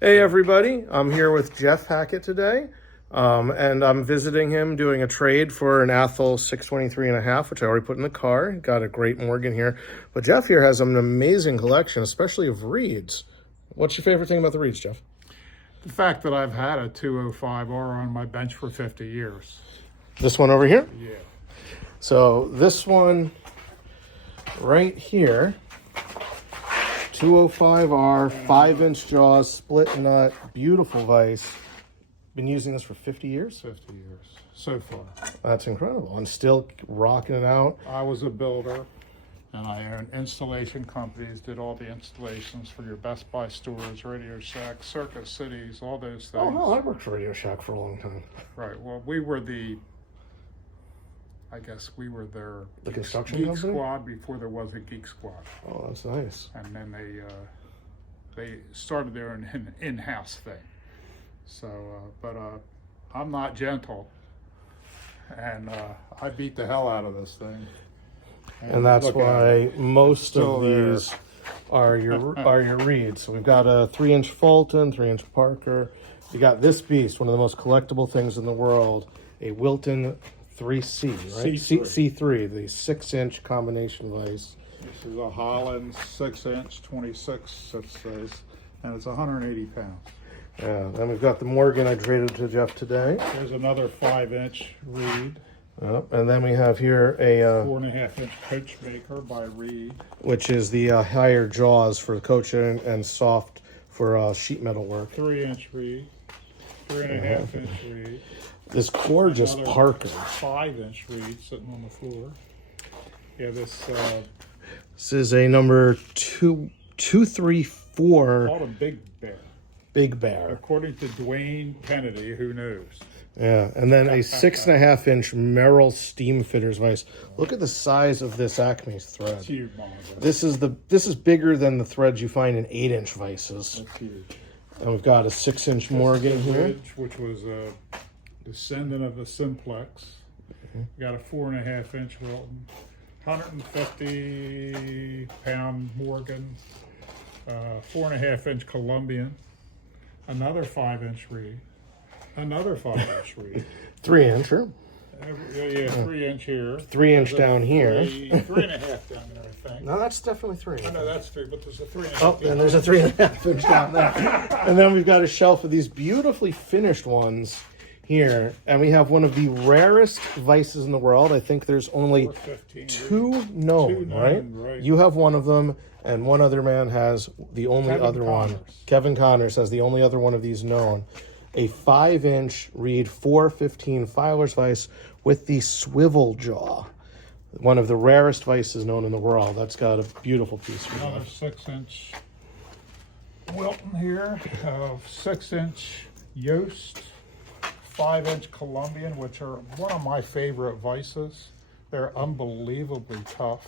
Hey everybody, I'm here with Jeff Hackett today, and I'm visiting him doing a trade for an Athol 623.5, which I already put in the car. Got a great Morgan here. But Jeff here has an amazing collection, especially of reeds. What's your favorite thing about the reeds, Jeff? The fact that I've had a 205R on my bench for 50 years. This one over here? Yeah. So this one right here, 205R, 5-inch jaws, split nut, beautiful vise. Been using this for 50 years? 50 years, so far. That's incredible. And still rocking it out. I was a builder, and I owned installation companies, did all the installations for your Best Buy stores, Radio Shack, Circuit Cities, all those things. Oh, no, I worked for Radio Shack for a long time. Right, well, we were the, I guess we were their construction geek company? squad before there was a geek squad. Oh, that's nice. And then they started their in-house thing. So, but I'm not gentle, and I beat the hell out of this thing. And that's why most of these are your reeds. So we've got a 3-inch Fulton, 3-inch Parker. You got this beast, one of the most collectible things in the world, a Wilton 3C, right? C3, the 6-inch combination vise. This is a Hollands 6-inch, 26, it says, and it's 180 pounds. Yeah, then we've got the Morgan I traded to Jeff today. There's another 5-inch Reed. Yep, and then we have here a 4.5-inch Coachmaker by Reed, which is the higher jaws for coaching and soft for sheet metal work. 3-inch Reed, 3.5-inch Reed. This gorgeous Another Parker. 5-inch Reed sitting on the floor. Yeah, this is a number 234. called a Big Bear. Big Bear. According to Dwayne Kennedy, who knows? Yeah, and then a 6.5-inch Merrill steam fitters vise. Look at the size of this Acme thread. That's huge, Mom. This is bigger than the threads you find in 8-inch vises. That's huge. And we've got a 6-inch Morgan here, Ridge, which was a descendant of the Simplex. Got a 4.5-inch Wilton, 150-pound Morgan, 4.5-inch Colombian, another 5-inch Reed, another 5-inch Reed. 3-incher. Yeah, 3-inch here. 3-inch down here. 3.5 down there, I think. No, that's definitely 3. I know that's 3, but there's a 3.5. Oh, and there's a 3.5-inch down there. And then we've got a shelf of these beautifully finished ones here. And we have one of the rarest vises in the world. I think there's only 2 known, right? You have one of them, and one other man has the only other one. Kevin Connors has the only other one of these known. A 5-inch Reed 415 Filer's vise with the swivel jaw. One of the rarest vices known in the world. That's got a beautiful piece. Another 6-inch Wilton here, 6-inch Yost, 5-inch Colombian, which are one of my favorite vices. They're unbelievably tough.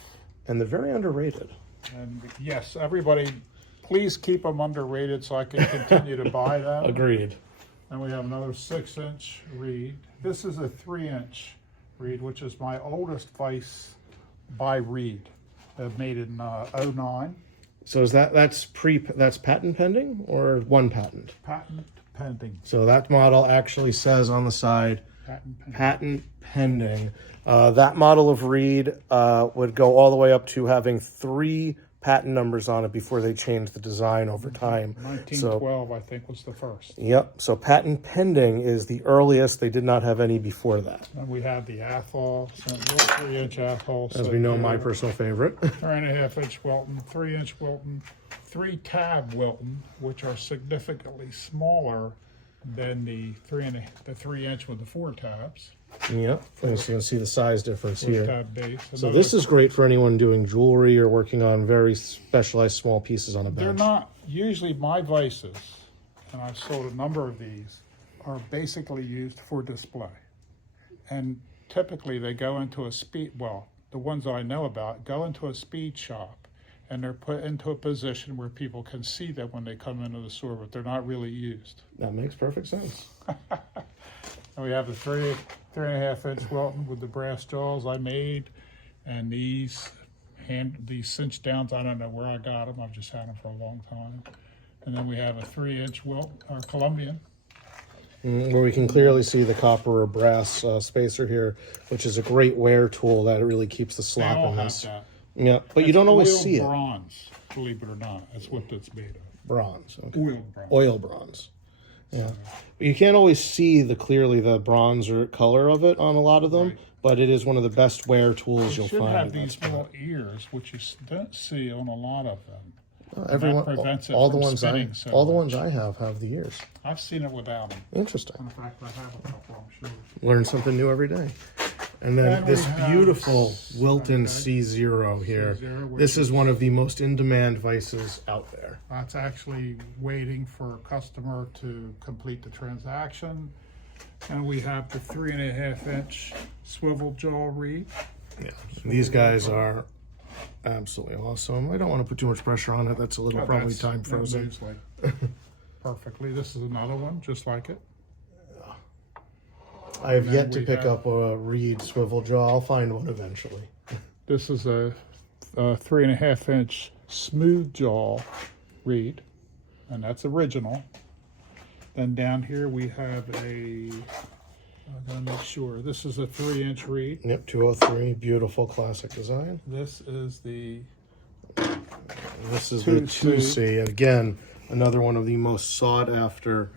And they're very underrated. And yes, everybody, please keep them underrated so I can continue to buy them. Agreed. And we have another 6-inch Reed. This is a 3-inch Reed, which is my oldest vise by Reed, made in 09. So is that's patent pending or one patent? Patent pending. So that model actually says on the side, patent pending. That model of Reed would go all the way up to having 3 patent numbers on it before they changed the design over time. 1912, I think, was the first. Yep. So patent pending is the earliest. They did not have any before that. And we have the Athol, 3-inch Athol. As we know, my personal favorite. 3.5-inch Wilton, 3-inch Wilton, 3-tab Wilton, which are significantly smaller than the 3-inch with the 4 tabs. Yep. So you can see the size difference here. Tab base. So this is great for anyone doing jewelry or working on very specialized small pieces on a bench. They're not usually my vices, and I've sold a number of these, are basically used for display. And typically they go into a the ones that I know about go into a speed shop, and they're put into a position where people can see them when they come into the store, but they're not really used. That makes perfect sense. And we have the 3.5-inch Wilton with the brass jaws I made, and these cinch downs. I don't know where I got them. I've just had them for a long time. And then we have a 3-inch Colombian. Where we can clearly see the copper or brass spacer here, which is a great wear tool that really keeps the They slop all in have this. that. Yeah, but you It's don't always oiled see it. bronze, believe it or not. That's what that's made of. Bronze. Okay. Oiled bronze. Oil bronze. Yeah. You can't always see clearly the bronze or color of it on a lot of them, Right. but it is one of the best wear tools you'll Should find. have in that these spot. little ears, which you don't see on a lot of them. Everyone, that prevents it all the from ones spinning so all the much. ones I have the ears. I've seen it without them. Interesting. In fact, I have a couple, I'm sure. Learn something new every day. And then And we this have- beautiful Wilton okay. C0 here. C0, which This is one of the most in-demand vices out there. That's actually waiting for a customer to complete the transaction. And we have the 3.5-inch swivel jaw reed. Yeah, these guys are absolutely awesome. I don't want to put too much pressure on it. That's a little probably time That frozen. moves like perfectly. This is another one, just like it. I have And yet to we pick have- up a Reed swivel jaw. I'll find one eventually. This is a 3.5-inch smooth jaw reed, and that's original. Then down here we have I gotta make sure, this is a 3-inch reed. Yep, 203, beautiful classic design. This is the This is the 2C. 2C. Again, another one of the most sought after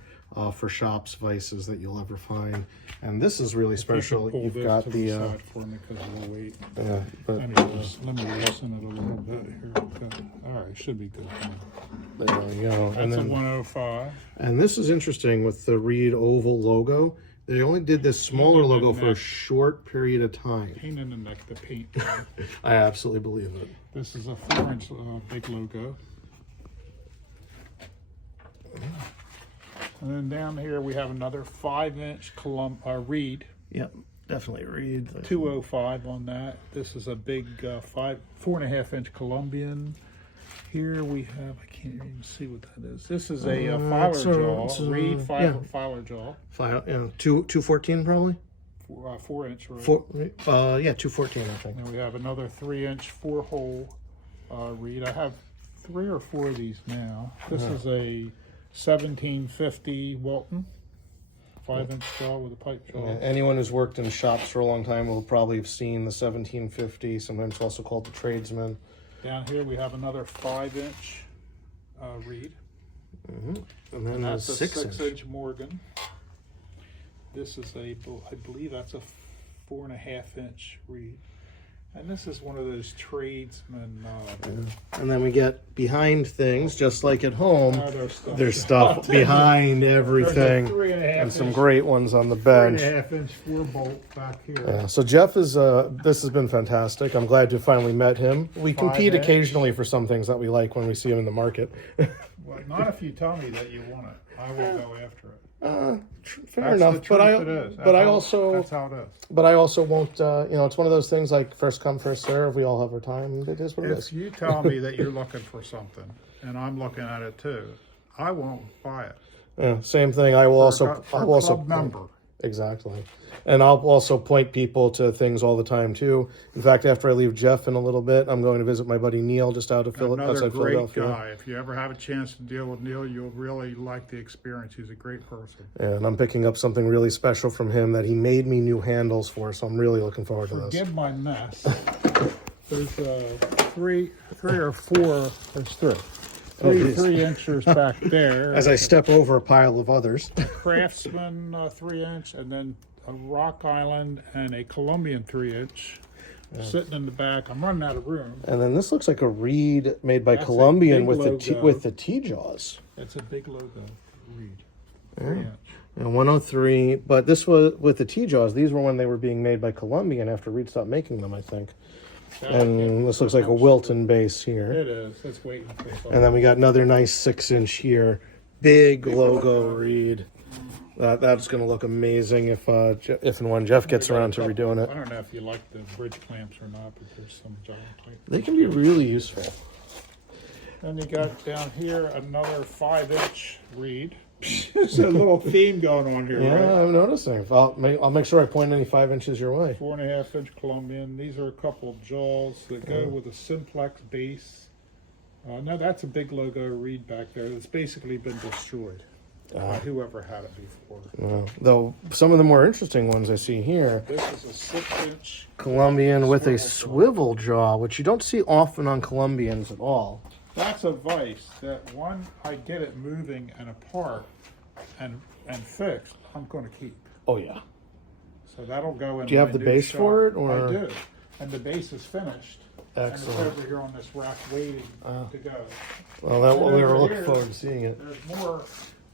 for shops vices that you'll ever find. And this is really special. Pull You've this got to the side for me because of the weight. but Let me loosen it a little bit here. Okay. All right, should be good. there we go. That's a 105. And this is interesting with the Reed oval logo. They only did this smaller logo for a short period of time. Pain in the neck, the paint. I absolutely believe it. This is a 4-inch big logo. And then down here we have another 5-inch Reed. Yep, definitely Reed. 205 on that. This is a big 4.5-inch Colombian. Here we have, I can't even see what that is. This is a filer jaw, Reed filer jaw. File, 214 probably. 4-inch, right? 214 I think. And we have another 3-inch 4-hole Reed. I have 3 or 4 of these now. This is a 1750 Wilton, 5-inch jaw with a pipe jaw. Yeah, anyone who's worked in shops for a long time will probably have seen the 1750, sometimes also called the tradesman. Down here we have another 5-inch Reed. And then And that's a 6-inch. 6-inch Morgan. This is I believe that's a 4.5-inch Reed. And this is one of those tradesmen. And then we get behind things, just like at home. There's stuff There's behind everything, 3.5 and some inch, great ones on the bench. 3.5-inch 4-bolt back here. Yeah, so Jeff is. This has been fantastic. I'm glad to have finally met him. We compete 5-inch. occasionally for some things that we like when we see him in the market. Well, not if you tell me that you want it. I will go after it. Fair That's enough, the truth, it is. but I That's also how it is. but I also won't. It's one of those things like first come first serve. We all have our time. It is what it If is. you tell me that you're looking for something, and I'm looking at it too, I won't buy it. Yeah, same thing. I will also. For a I'll also club member. Exactly. And I'll also point people to things all the time too. In fact, after I leave Jeff in a little bit, I'm going to visit my buddy Neil just out of Another outside great Philadelphia. guy. If you ever have a chance to deal with Neil, you'll really like the experience. He's a great person. And I'm picking up something really special from him that he made me new handles for, so I'm really looking forward to this. Forgive my mess. There's three or four. There's three. geez. 3 inches back there. As I step over a pile of others. Craftsman 3-inch, and then a Rock Island and a Colombian 3-inch sitting in the back. I'm running out of room. And then this looks like a Reed made by That's a Colombian big with logo. the T-jaws. It's a big logo. Reed. 3-inch. And 103, but this was with the T-jaws. These were when they were being made by Colombian after Reed stopped making them, I think. And this looks like a Wilton base here. It is. It's waiting for something. And then we got another nice 6-inch here. Big logo Reed. That's going to look amazing if and when Jeff gets around to redoing it. I don't know if you like the bridge clamps or not, but there's some giant type. They can be really useful. Then you got down here another 5-inch Reed. There's a little theme going on here, Yeah, right? I'm noticing. I'll make sure I point any 5 inches your way. 4.5-inch Colombian. These are a couple of jaws that go with a simplex base. No, that's a big logo Reed back there. It's basically been destroyed by whoever had it before. Though some of the more interesting ones I see here, This is a 6-inch Colombian with a swivel jaw, which you don't see often on Colombians at all. That's a vise that when I get it moving and apart and fixed, I'm going to keep. Oh yeah. So that'll go in. Do you have my the new base shop. for it, or? I do, and the base is finished. Excellent. And it's over here on this rack waiting to go. Well, that's what we were over looking here, forward to seeing it. There's more.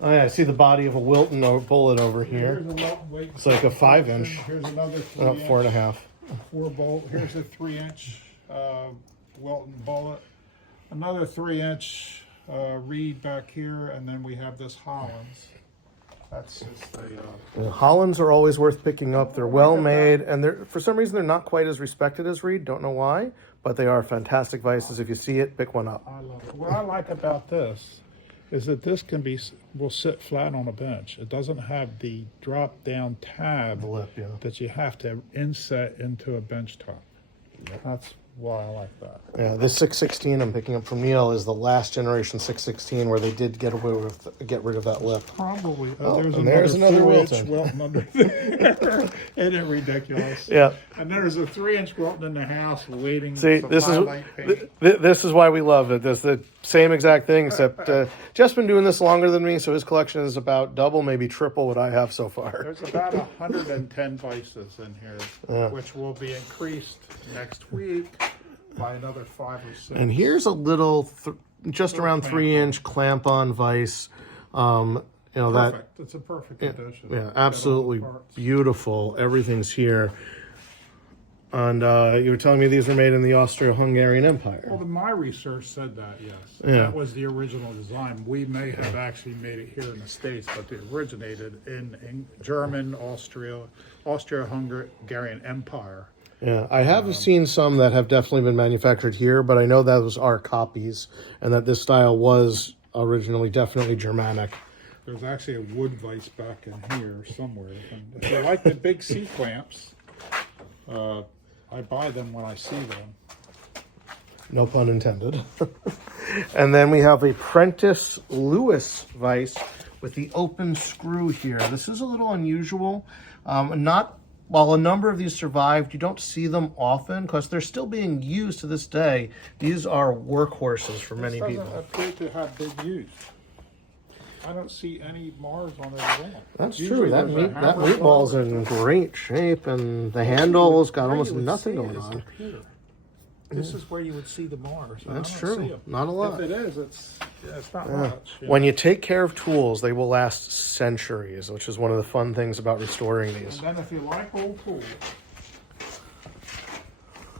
Oh yeah, I see the body of a Wilton bullet over here. Here's a Wilton waiting. It's like a 5-inch. Here's another 3 About inch. 4.5. 4 bolt. Here's a 3-inch Wilton bullet. Another 3-inch Reed back here, and then we have this Hollands. That's just a. Hollands are always worth picking up. They're well made, and they're for some reason they're not quite as respected as Reed. Don't know why, but they are fantastic vices. If you see it, pick one up. I love it. What I like about this is that this will sit flat on a bench. It doesn't have the drop down tab Lip, yeah. that you have to inset into a bench top. That's why I like that. Yeah, this 616 I'm picking up from Neil is the last generation 616 where they did get rid of that lip. Probably. Oh, There's and there's another 4-inch Wilton. under there. Isn't it ridiculous? Yeah. And there's a 3-inch Wilton in the house waiting. See, to this is highlight paint. this is why we love it. This the same exact thing, except Jeff's been doing this longer than me, so his collection is about double, maybe triple what I have so far. There's about 110 vices in here, which will be increased next week by another 5 or 6. And here's a little, just around 3-inch clamp-on vise. You know Perfect. It's a perfect addition. yeah, absolutely beautiful. Everything's here. And you were telling me these were made in the Austro-Hungarian Empire. Well, my research said that, yes. Yeah. That was the original design. We may have actually made it here in the States, but it originated in German, Austro-Hungarian Empire. Yeah, I have seen some that have definitely been manufactured here, but I know those are copies, and that this style was originally definitely Germanic. There's actually a wood vise back in here somewhere. And if you like the big C-clamps, I buy them when I see them. No pun intended. And then we have a Prentice Lewis vise with the open screw here. This is a little unusual. While a number of these survived, you don't see them often because they're still being used to this day. These are workhorses for many people. It doesn't appear to have been used. I don't see any Mars on it at all. That's Usually true. That there's a hammer meatball's in great shape, and the handle's got Where almost you would nothing see it going is on. the pier. This is where you would see the Mars. and I That's don't true. see 'em. Not a lot. If it is, it's not much. Yeah. When you take care of tools, they will last centuries, which is one of the fun things about restoring these. And then if you like old tools,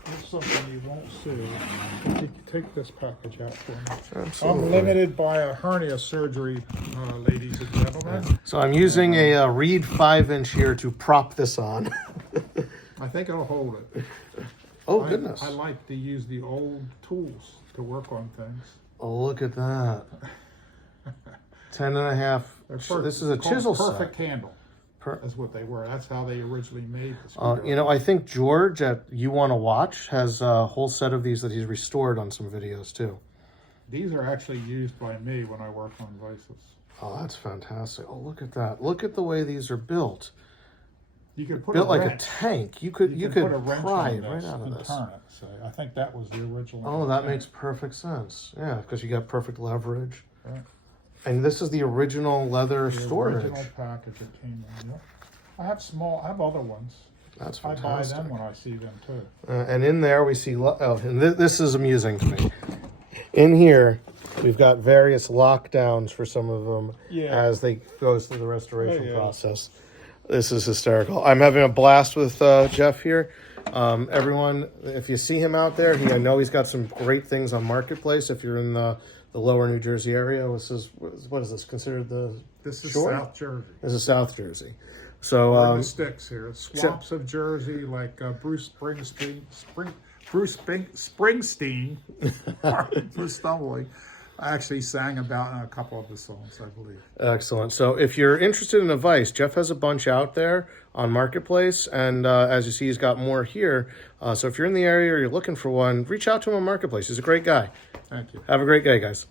here's something you won't see. Take this package out for me. Absolutely. I'm limited by a hernia surgery, ladies and gentlemen. So I'm using a Reed 5-inch here to prop this on. I think it'll hold it. Oh, goodness. I like to use the old tools to work on things. Oh, look at that. 10.5. This is a chisel Perfect set. handle. That's what they were. That's how they originally made the screwdriver. You know, I think George at You Want to Watch has a whole set of these that he's restored on some videos too. These are actually used by me when I work on vices. Oh, that's fantastic. Oh, look at that. Look at the way these are built. You could put Built a like wrench. a tank. You could put a wrench pry on it right this out of and this. turn it. So I think that was the original. Oh, that intent. makes perfect sense. Yeah, because you got perfect leverage. Right. And this is the original leather The storage. original package it came in. Yep. I have other ones. That's I buy fantastic. them when I see them too. And in there we see, and this is amusing to me. In here, we've got various lockdowns for some of them as they go through the restoration process. This is hysterical. I'm having a blast with Jeff here. Everyone, if you see him out there, I know he's got some great things on Marketplace. If you're in the lower New Jersey area, what is this considered This is shore? South Jersey. This is South Jersey. So We're in the sticks here. Swamps of Jersey, like Bruce Springsteen. Bruce Springsteen. For stumbling. I actually sang about in a couple of the songs, I believe. Excellent. So if you're interested in a vice, Jeff has a bunch out there on Marketplace, and as you see, he's got more here. So if you're in the area or you're looking for one, reach out to him on Marketplace. He's a great guy. Thank you. Have a great day, guys.